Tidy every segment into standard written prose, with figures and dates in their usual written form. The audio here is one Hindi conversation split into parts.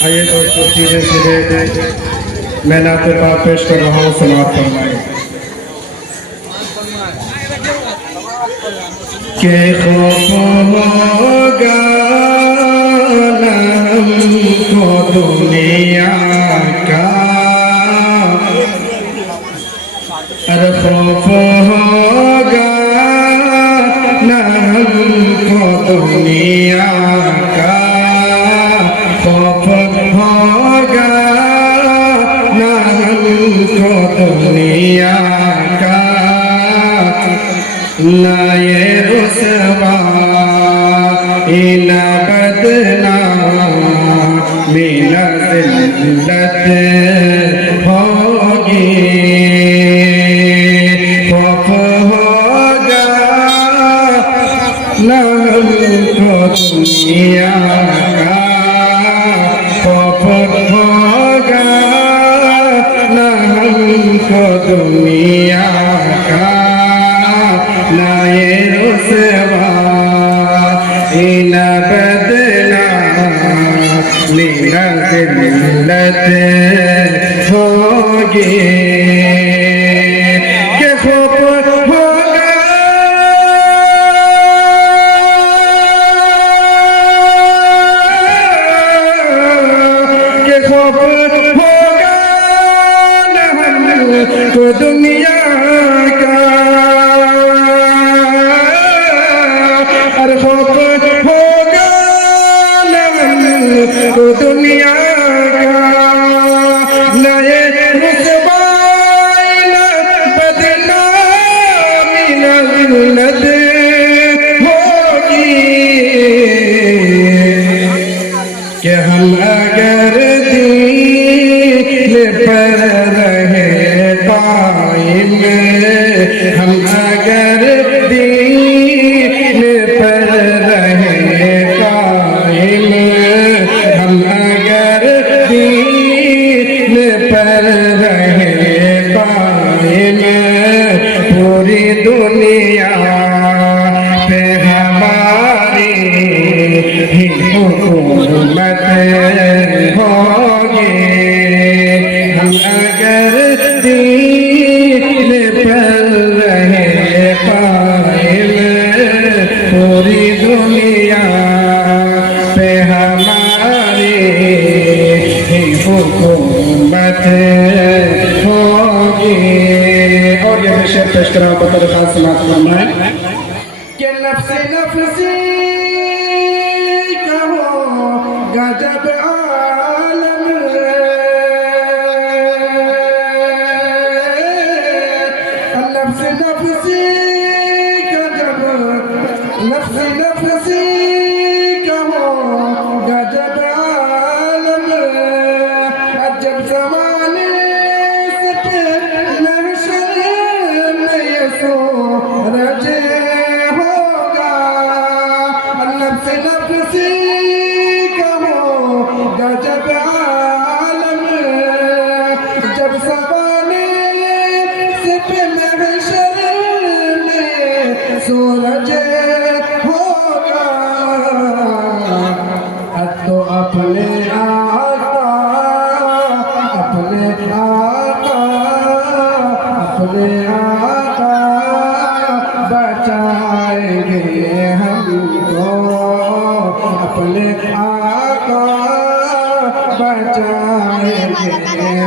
आइए दोस्तों धीरे धीरे मैं नाते पाक पेश कर रहा हूँ, समाप्त फरमाएं। के खौफ होगा ना हमको दुनिया का, अरे खौफ होगा ना हमको दुनिया का, खौफ होगा ना हमको दुनिया का, ना ये रुसवा ना बदनामी ना ज़िल्लत होगी, खौफ होगा ना हमको दुनिया का, खौफ होगा ना हमको दुनिया का, ना ये रुसवा ना बदनामी ना ज़िल्लत होगी, के खौफ होगा के खौफ होगा ना हमको दुनिया का, खौफ होगा ना हमको दुनिया का, ना ये रुसवा ना बदनामी ना ज़िल्लत होगी, कि हम अगर दीन पर रहे कायम, हम अगर दीन पर रहे कायम, हम अगर दीन पर रहे कायम, पूरी दुनिया पे हमारी ही हुकूमत होगी, हम अगर दीन पर रहे कायम, पूरी दुनिया पे हमारी ही हुकूमत होगी। और ये शेर पेश करा बतर खास समाप्त फरमाएं कि नफ्सी नफ्सी कहो गजब आलम है, नफ्सी नफ्सी गजब, नफ्सी नफ्सी कहो गजब आलम है, अजब ज़माने से महशर में ये सूरज होगा, नफ्सी नफ्सी कहो गजब आलम है, जब ज़माने से महशर में सूरज होगा, तो अपने आका अपने आका अपने आका बचाएंगे हमको, अपने आका बचाएंगे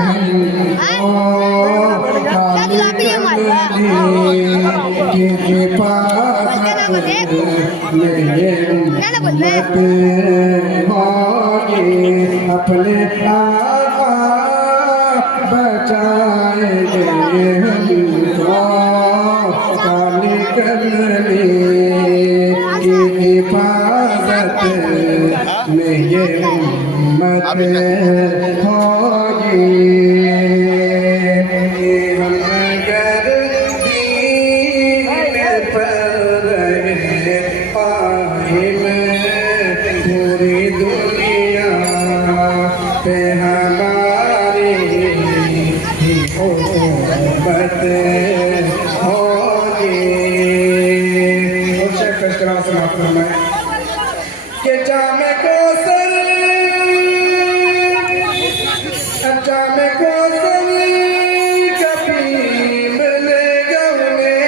हमको, की हिफाजत मेरे उम्मत होगी, अपने आका बचाएंगे हमको, काली कमली की हिफाजत में ये उम्मत होगी, हम अगर दीन पर रहे कायम, पूरी दुनिया पे हमारी ही हुकूमत होगी। और शेख फैसला समाप्त फरमाएं कि जामे कोसर अंजाम कोसर कभी मिलेगा उन्हें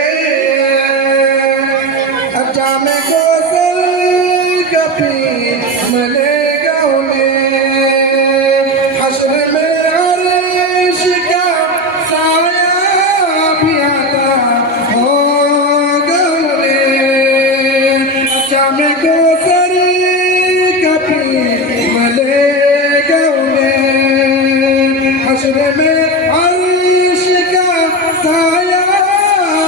अंजाम कोसर कभी मिलेगा उन्हें हश्र में अर्श का साया भी आता होगा उन्हें अंजाम कोसर कभी मिलेगा उन्हें हश्र में अर्श का साया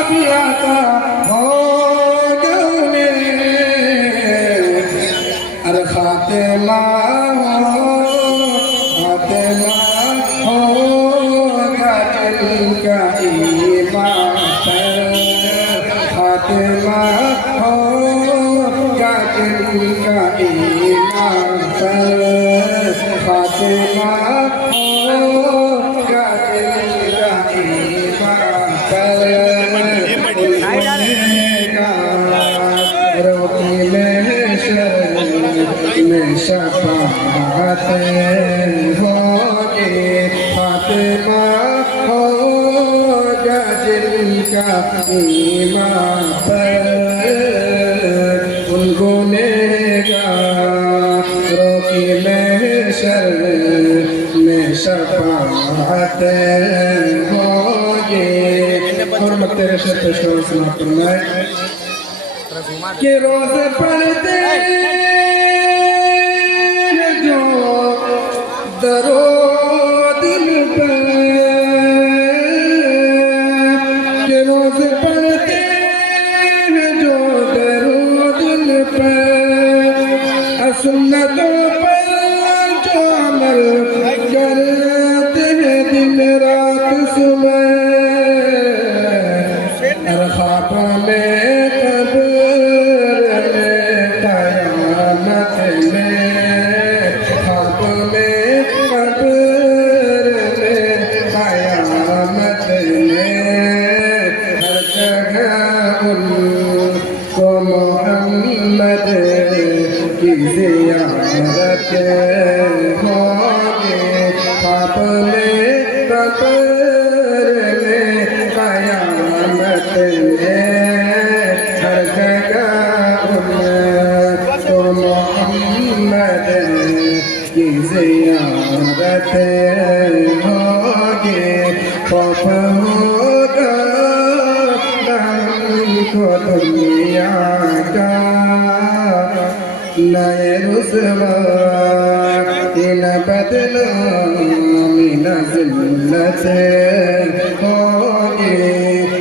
भी आता होगा उन्हें अरे खातिमा होगा जिनका ईमान पर खातिमा होगा जिनका ईमान पर खातिमा होगा जिनका ईमान पर रोटी में शफाअत होगी फातिमा होगा जिनका ईमान पर उन गुनहगारों की महशर में शफाअत होगी और मत तेरे शर्त शोर सुना फरमाए कि रोज पढ़ते हैं जो दरो दिल पर कि रोज पढ़ते हैं जो दरो दिल पर सुन्नतों पर जो अमल करते हैं दिन रात सुबह ख्वाब में मोहम्मद की ज़ियारत होगी ख्वाब में कब्र में क़यामत में हर जगह उनको मोहम्मद की ज़ियारत होगी खौफ होगा को दुनिया का नए रुसवा इन बदनामी न ज़िल्लत होगी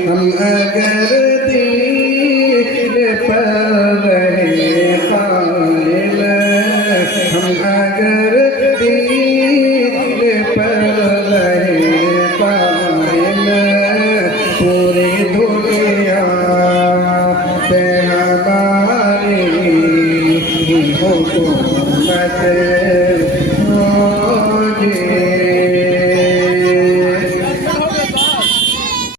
हम अगर दीन पर रहे कायल हम अगर दीन पर रहे कायल पूरी दुनिया पे हमारी हुकूमत